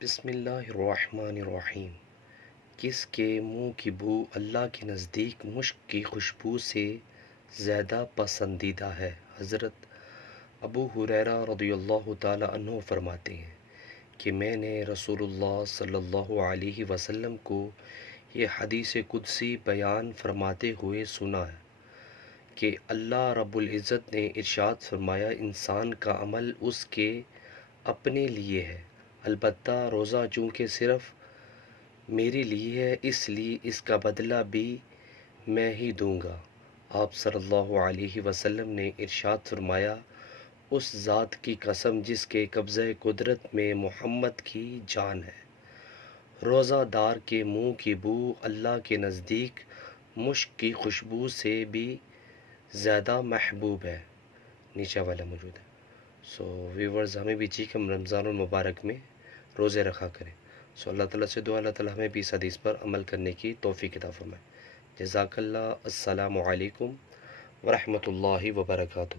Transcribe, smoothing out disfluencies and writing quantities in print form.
بسم اللہ الرحمن الرحیم۔ کس کے منہ کی بو اللہ کے نزدیک مشک کی خوشبو سے زیادہ پسندیدہ ہے؟ حضرت ابو ہریرہ رضی اللہ تعالی عنہ فرماتے ہیں کہ میں نے رسول اللہ صلی اللہ علیہ وسلم کو یہ حدیث قدسی بیان فرماتے ہوئے سنا ہے کہ اللہ رب العزت نے ارشاد فرمایا، انسان کا عمل اس کے اپنے لیے ہے، البتہ روزہ چونکہ صرف میرے لیے ہے، اس لیے اس کا بدلہ بھی میں ہی دوں گا۔ آپ صلی اللہ علیہ وسلم نے ارشاد فرمایا، اس ذات کی قسم جس کے قبضہ قدرت میں محمد کی جان ہے، روزہ دار کے منہ کی بو اللہ کے نزدیک مشک کی خوشبو سے بھی زیادہ محبوب ہے۔ نیچے والا موجود ہے۔ ویورز، ہمیں بھی چاہیے کہ ہم رمضان المبارک میں روزے رکھا کریں۔ اللہ تعالیٰ سے دعا، اللہ تعالیٰ ہمیں بھی اس حدیث پر عمل کرنے کی توفیق عطا فرمائے۔ جزاک اللہ۔ السلام علیکم ورحمۃ اللہ وبرکاتہ۔